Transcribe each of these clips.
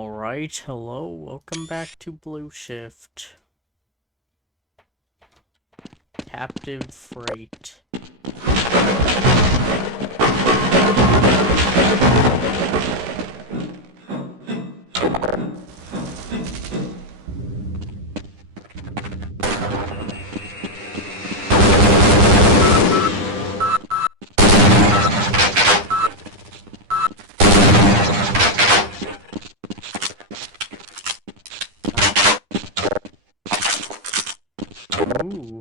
Alright, hello, welcome back to Blue Shift. Captive Freight. Ooh.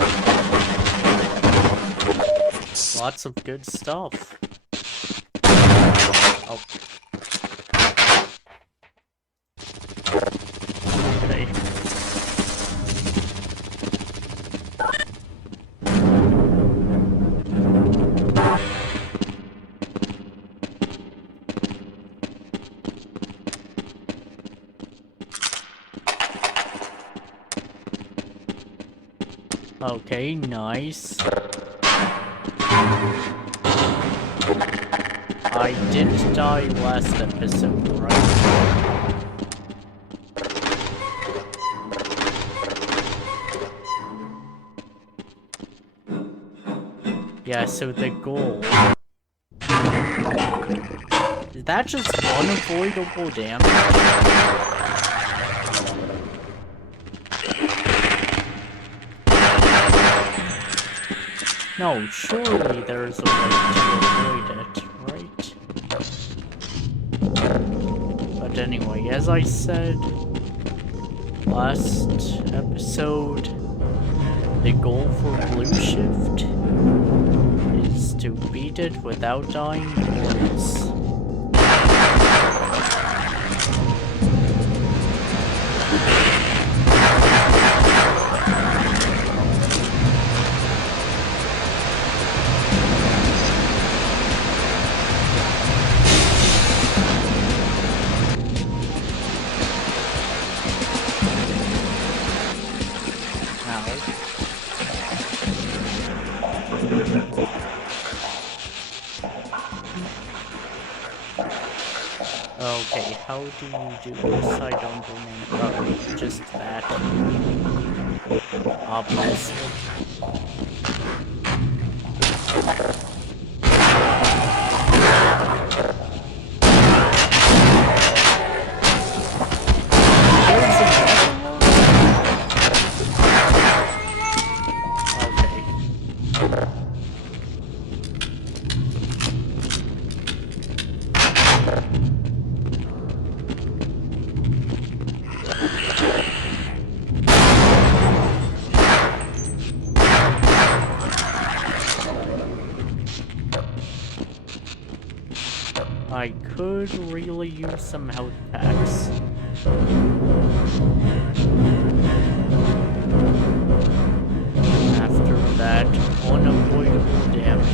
Lots of good stuff. Oh. Okay. Okay, nice. I didn't die last episode, right? Yeah, so the goal... Is that just unavoidable damage? No, surely there's a way to avoid it, right? But anyway, as I said last episode, the goal for Blue Shift is to beat it without dying once. Okay, how do you do this? I don't remember. Oh, just that. Obviously. There's another one? Okay. I could really use some health packs. After that unavoidable damage.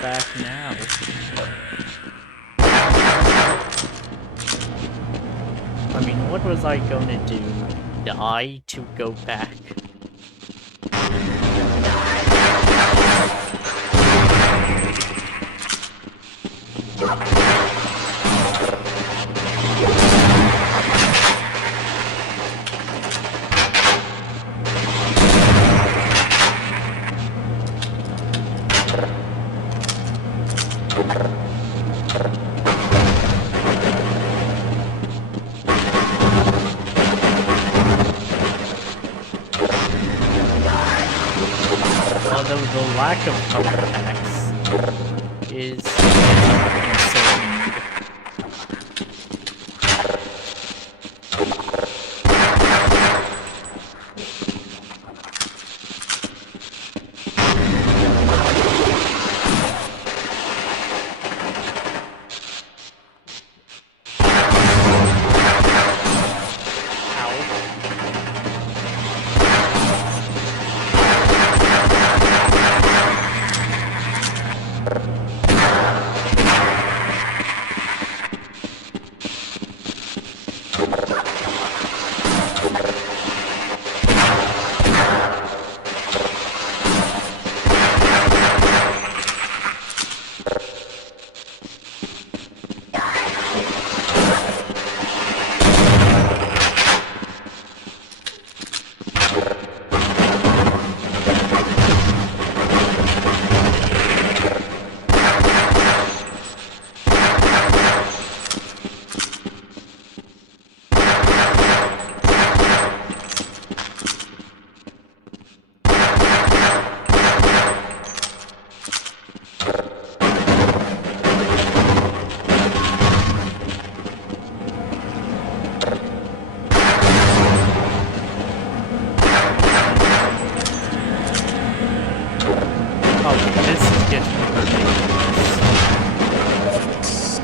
Back now. I mean, what was I gonna do? Die to go back? Although the lack of cover packs is concerning.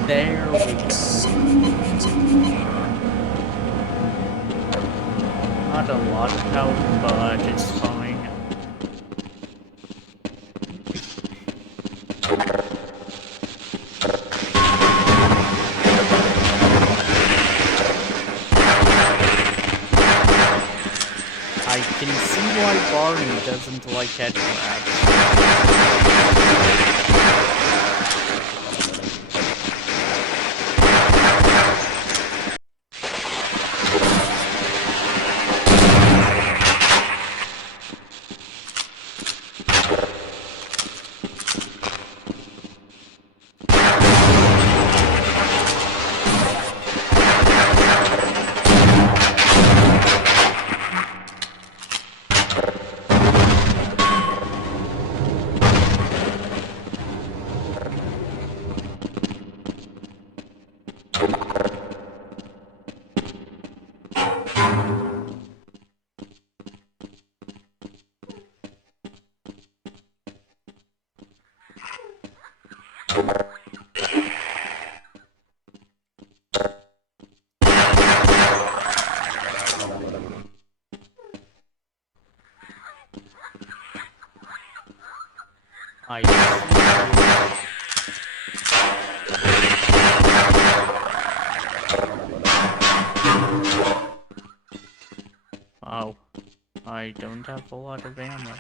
There we go. Not a lot of help, but it's fine. I can see why Barney doesn't like headcrabs. Oh, I don't have a lot of ammo.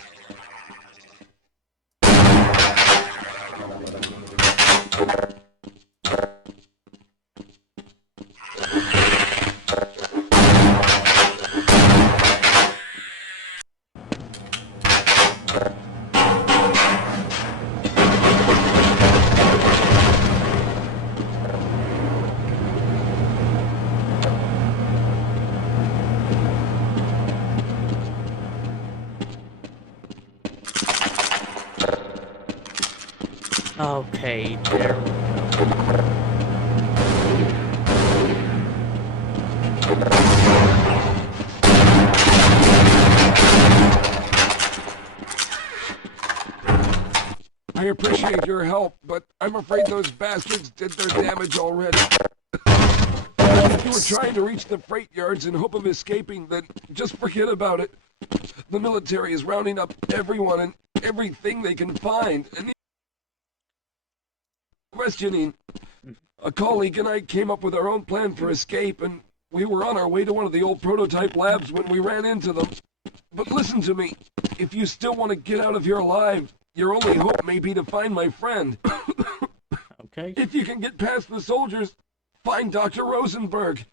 Okay, there we go. I appreciate your help, but I'm afraid those bastards did their damage already. If you were trying to reach the freight yards in hope of escaping, then just forget about it. The military is rounding up everyone and everything they can find, and questioning. A colleague and I came up with our own plan for escape, and we were on our way to one of the old prototype labs when we ran into them. But listen to me. If you still want to get out of here alive, your only hope may be to find my friend. Okay. If you can get past the soldiers, find Dr. Rosenberg.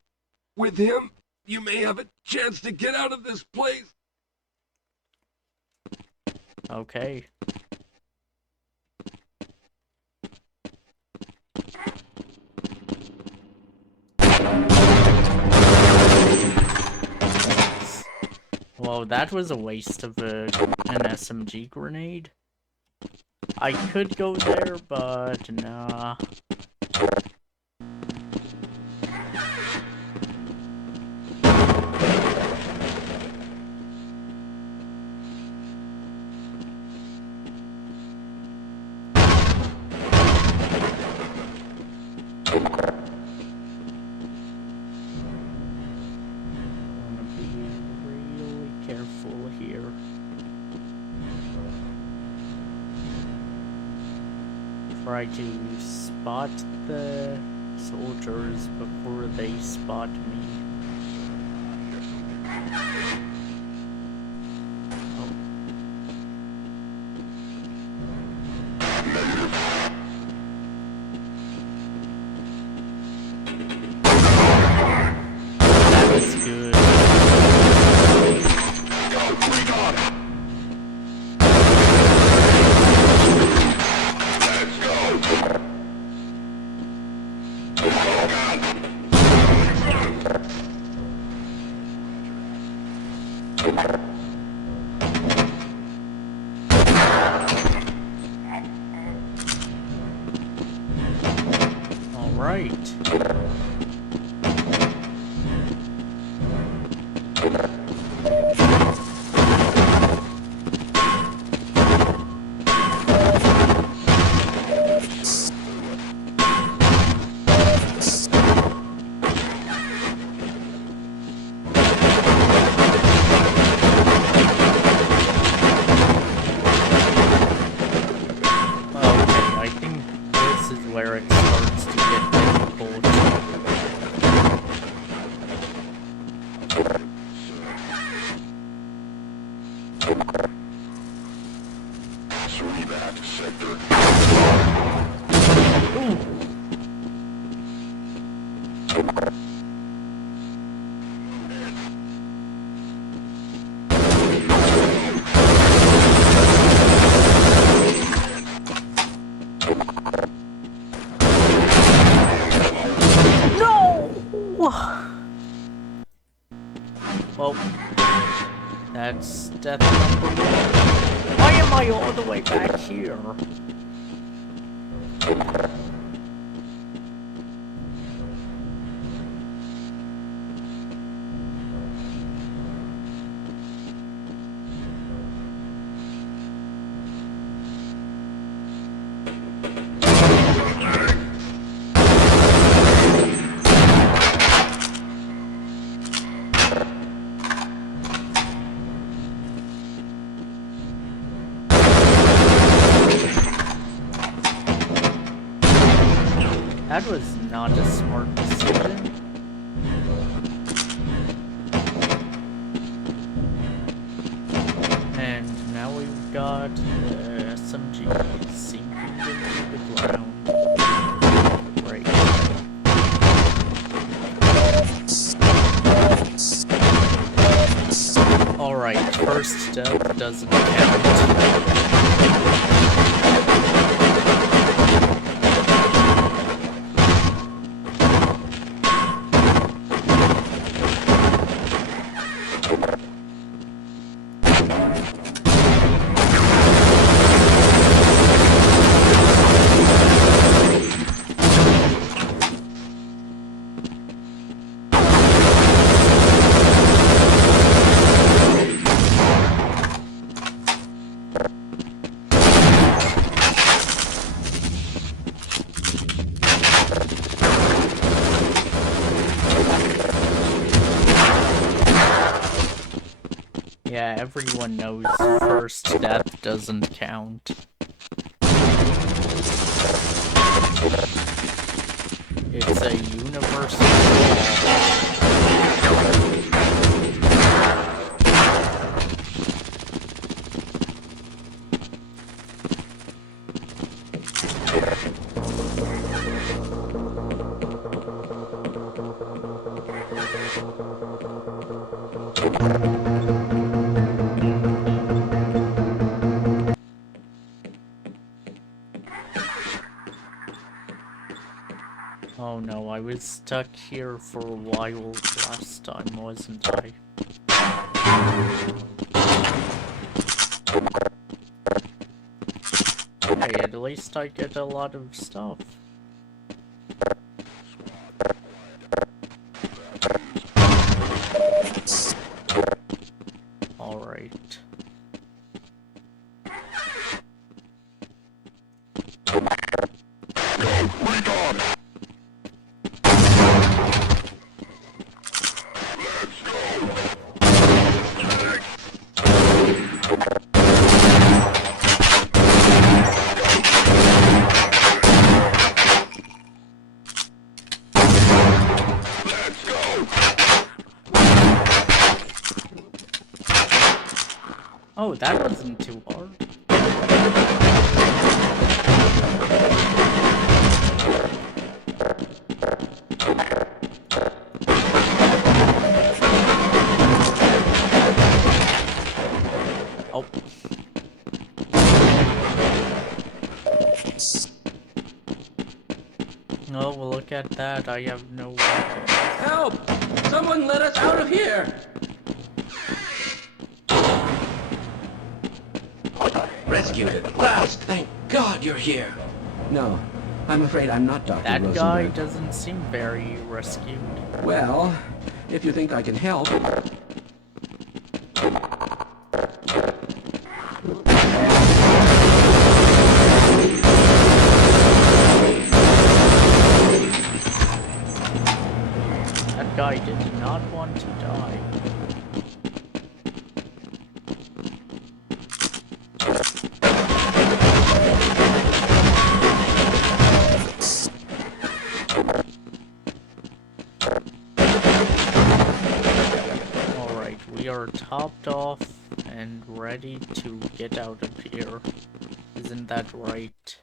With him, you may have a chance to get out of this place. Okay. Well, that was a waste of an SMG grenade. I could go there, but nah. Try to spot the soldiers before they spot me. That was good. All right. I think this is where it starts to get difficult. Ooh. Well, that's death number one. Why am I all the way back here? That was not a smart decision. And now we've got the SMG sinking into the ground. Great. Alright, first death doesn't count. Yeah, everyone knows first death doesn't count. It's a universal Oh no, I was stuck here for a while last time, wasn't I? Hey, at least I get a lot of stuff. Alright. Oh, that wasn't too hard. Oh. Oh, well, look at that. I have no weapons. Help! Someone let us out of here! Rescued at last! Thank God you're here! No, I'm afraid I'm not Dr. That Rosenberg. guy doesn't seem very rescued. Well, if you think I can help... That guy did not want to die. Alright, we are topped off and ready to get out of here. Isn't that right?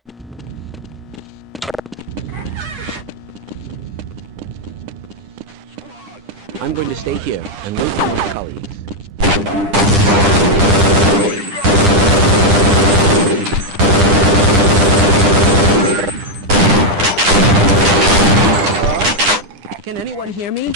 I'm going to stay here and wait for my colleagues. Can anyone hear me?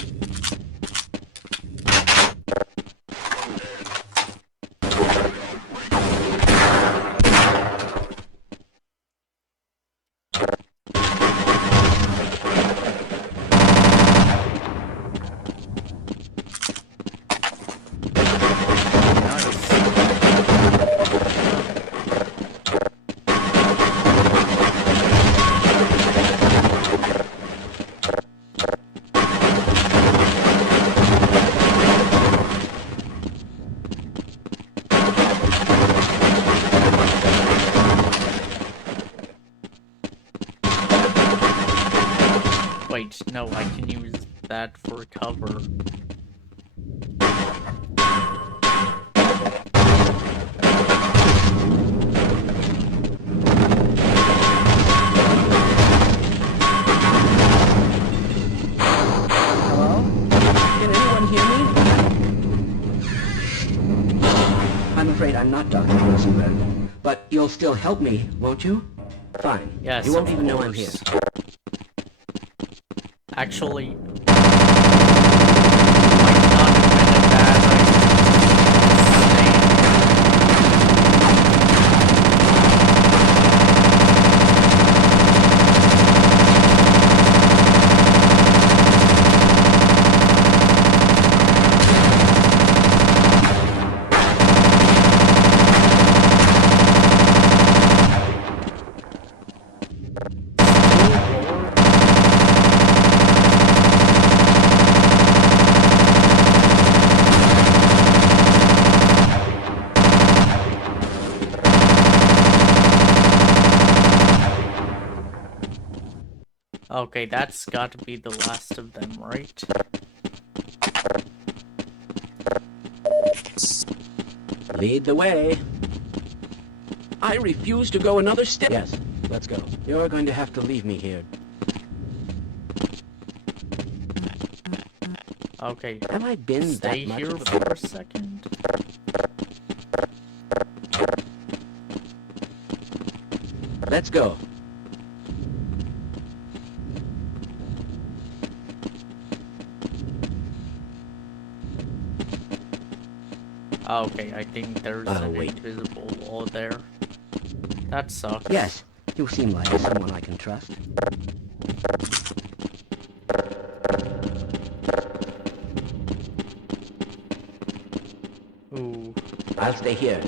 Wait, no, I can use that for cover. Hello? Can anyone hear me? I'm afraid I'm not Dr. Rosenberg, but you'll still help me, won't you? Fine. Yes, You won't of even know I'm here. course. Actually, might not have been a bad Okay, that's gotta be the last of them, right? Lead the way. I refuse to go another step. Yes, let's go. You're going to have to leave me here. Okay, Have I been stay that much here of a... for a second. Let's go. Okay, I think there's an wait. invisible wall there. That sucks. Yes, you seem like someone I can trust. Ooh. I'll stay here.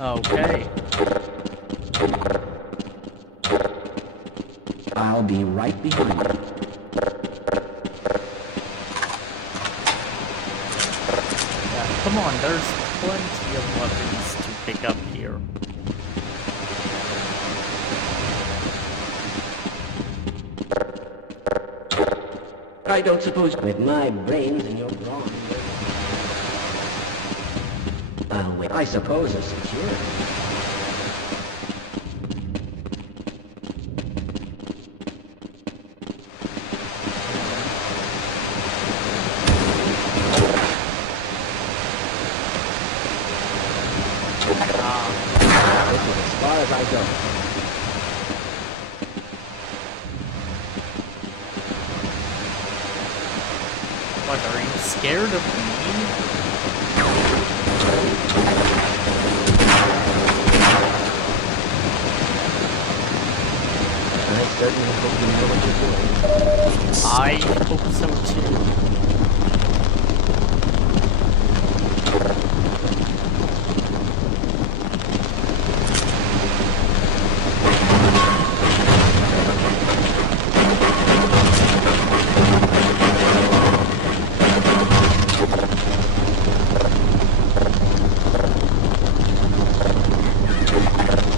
Okay. I'll be right behind you. Yeah, come on, there's plenty of weapons to pick up here. I don't suppose with my brains and your brawn. Wait, I suppose a security. This is as far as I go. What, are you scared of me? I certainly hope you know what you're doing. I hope so too.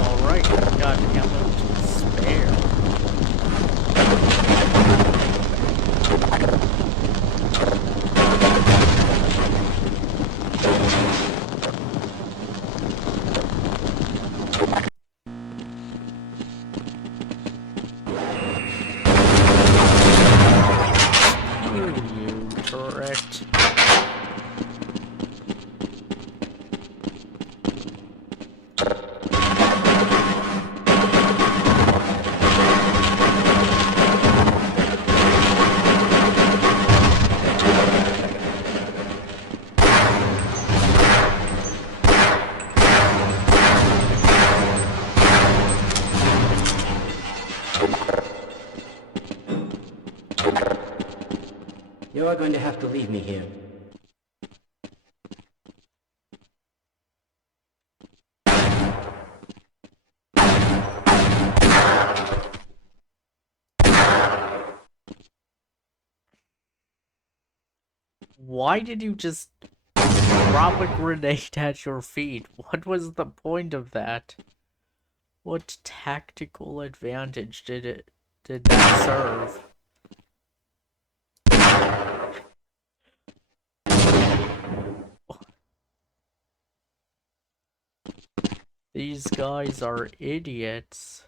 Alright, I've got ammo to spare. You turret. You're going to have to leave me here. Why did you just drop a grenade at your feet? What was the point of that? What tactical advantage did that serve? These guys are idiots.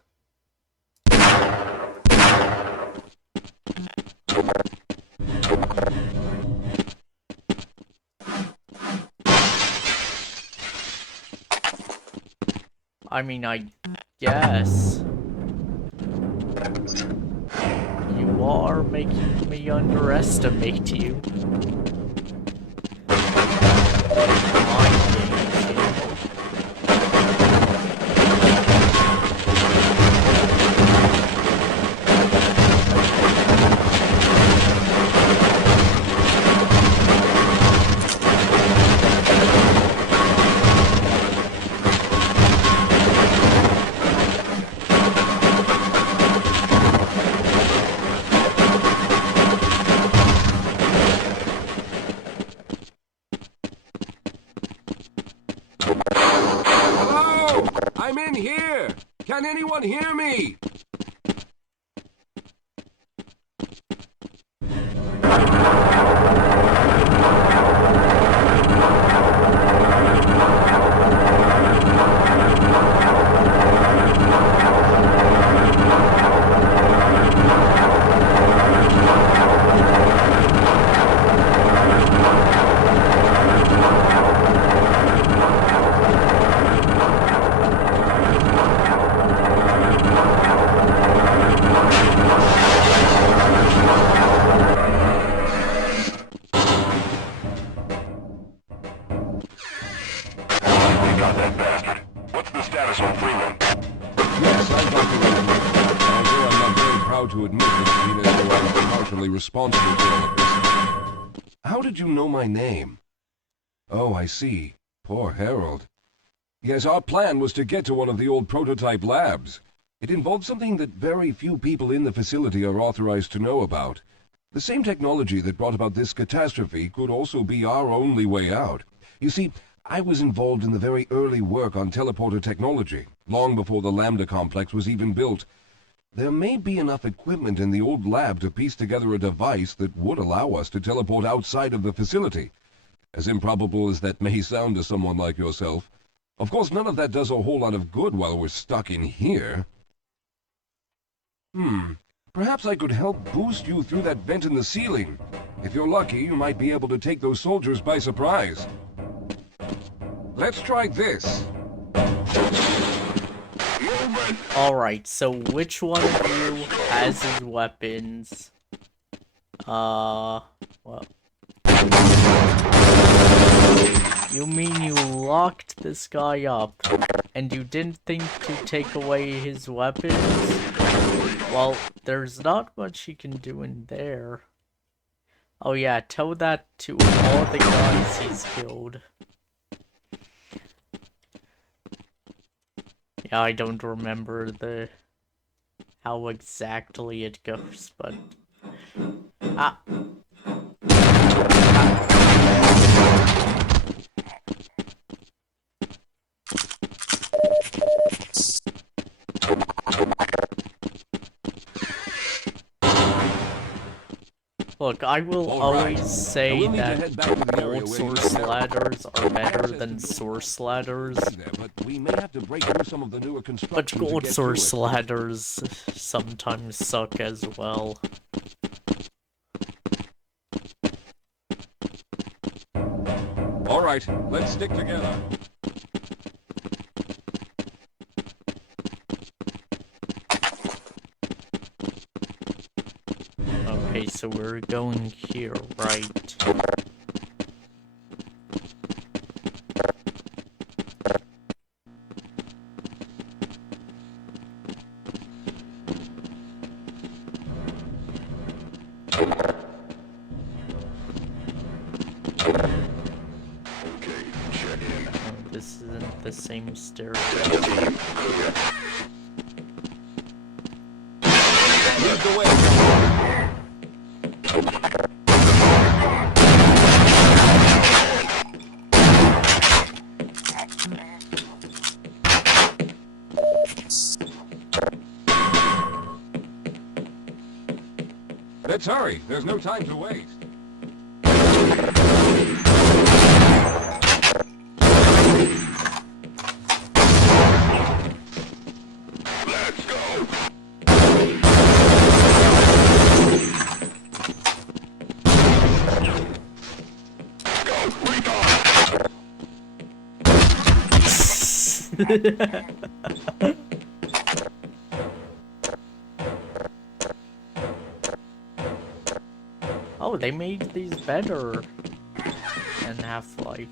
I mean, I guess. You are making me underestimate you. Mind games, you know? Hello! I'm in here! Can anyone hear me? Yes, I'm Dr. Williams. Although I'm not very proud to admit it, even though I'm partially responsible for all of this. How did you know my name? Oh, I see. Poor Harold. Yes, our plan was to get to one of the old prototype labs. It involved something that very few people in the facility are authorized to know about. The same technology that brought about this catastrophe could also be our only way out. You see, I was involved in the very early work on teleporter technology, long before the Lambda complex was even built. There may be enough equipment in the old lab to piece together a device that would allow us to teleport outside of the facility. As improbable as that may sound to someone like yourself. Of course, none of that does a whole lot of good while we're stuck in here. Perhaps I could help boost you through that vent in the ceiling. If you're lucky, you might be able to take those soldiers by surprise. Let's try this. Alright, so which one of you has his weapons? What? You mean you locked this guy up, and you didn't think to take away his weapons? Well, there's not much you can do in there. Oh yeah, tell that to all the guys he's killed. Yeah, I don't remember how exactly it goes, but look, I will always say that gold source ladders are better than source ladders. But gold source ladders sometimes suck as well. Alright, let's stick together. Okay, so we're going here, right? This isn't the same staircase. Lead the way. Let's hurry. There's no time to waste. Let's go. Oh, they made these better in Half-Life.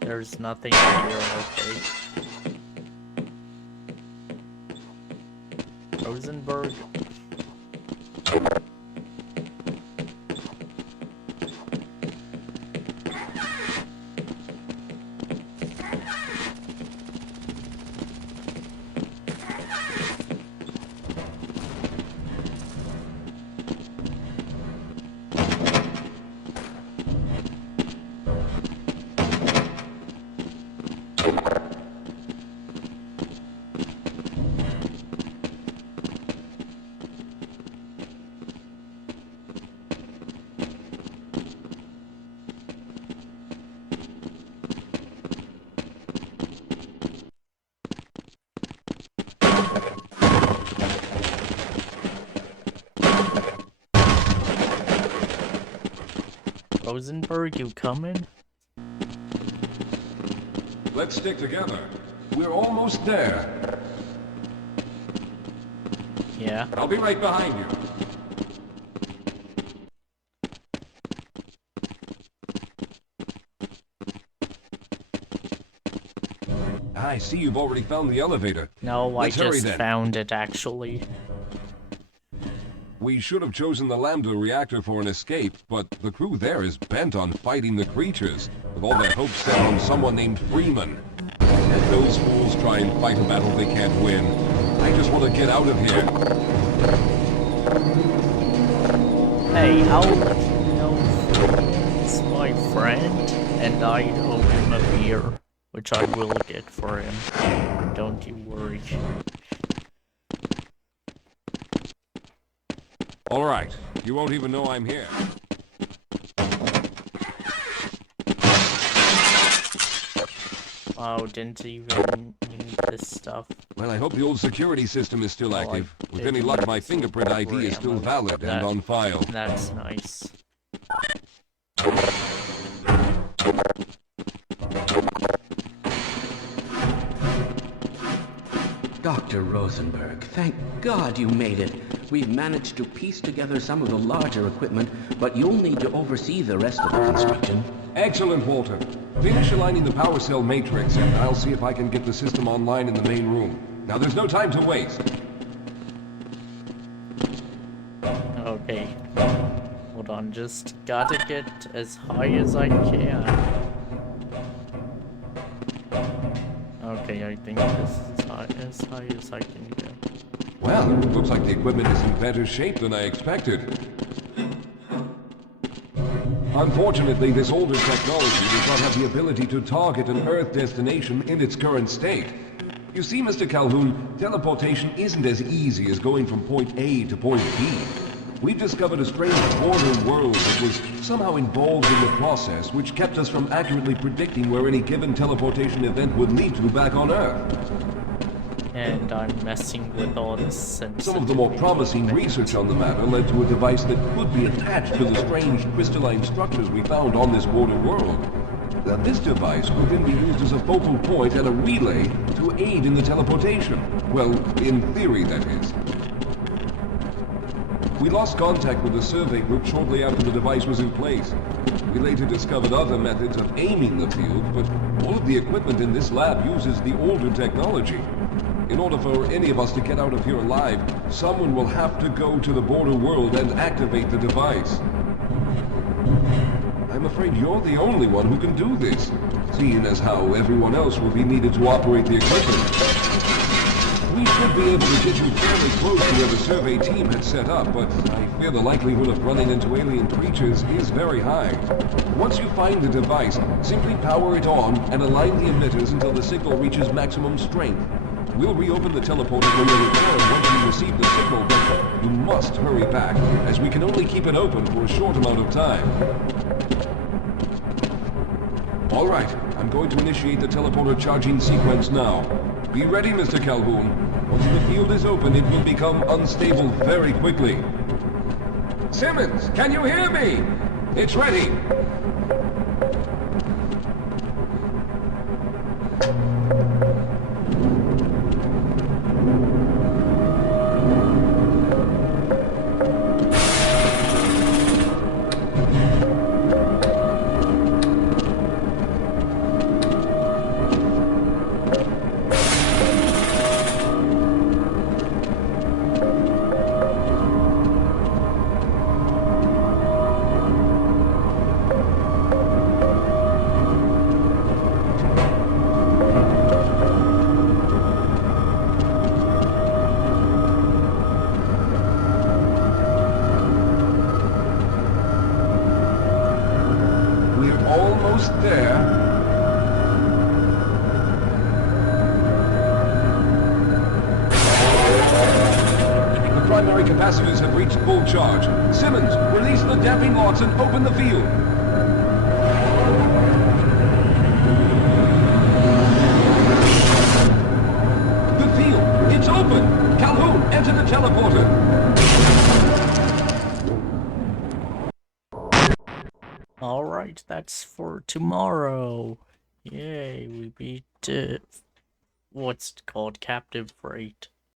There's nothing here, okay. Rosenberg. Rosenberg, you coming? Let's stick together. We're almost there. Yeah. I'll be right behind you. I see you've already found the elevator. No, Let's I hurry just then. found it, actually. We should have chosen the Lambda reactor for an escape, but the crew there is bent on fighting the creatures, with all their hopes set on someone named Freeman. Let those fools try and fight a battle they can't win. I just want to get out of here. Hey, how would you know it's my friend and I owe him a beer, which I will get for him. Don't you worry. All right, you won't even know I'm here. Wow, didn't even need this stuff. Well, I hope the old security system is still active. With any luck, my fingerprint ID is still valid and on file. That's nice. Dr. Rosenberg, thank God you made it. We've managed to piece together some of the larger equipment, but you'll need to oversee the rest of the construction. Excellent, Walter. Finish aligning the power cell matrix, and I'll see if I can get the system online in the main room. Now, there's no time to waste. Okay. Hold on, just gotta get as high as I can. Okay, I think this is as high as I can go. Well, it looks like the equipment is in better shape than I expected. Unfortunately, this older technology does not have the ability to target an Earth destination in its current state. You see, Mr. Calhoun, teleportation isn't as easy as going from point A to point B. We've discovered a strange border world that was somehow involved in the process, which kept us from accurately predicting where any given teleportation event would lead to back on Earth. And I'm messing with all this sensitivity. Some of the more promising research on the matter led to a device that could be attached to the strange crystalline structures we found on this border world. This device could then be used as a focal point and a relay to aid in the teleportation. Well, in theory, that is. We lost contact with the survey group shortly after the device was in place. We later discovered other methods of aiming the field, but all of the equipment in this lab uses the older technology. In order for any of us to get out of here alive, someone will have to go to the border world and activate the device. I'm afraid you're the only one who can do this, seeing as how everyone else will be needed to operate the equipment. We should be able to get you fairly close to where the survey team had set up, but I fear the likelihood of running into alien creatures is very high. Once you find the device, simply power it on and align the emitters until the signal reaches maximum strength. We'll reopen the teleporter when you return once you receive the signal, but you must hurry back, as we can only keep it open for a short amount of time. All right, I'm going to initiate the teleporter charging sequence now. Be ready, Mr. Calhoun. Once the field is open, it will become unstable very quickly. Simmons, can you hear me? It's ready. Almost there. The primary capacitors have reached full charge. Simmons, release the damping locks and open the field. The field, it's open! Calhoun, enter the teleporter! Alright, that's for tomorrow. Yay, we beat what's it called, captive freight.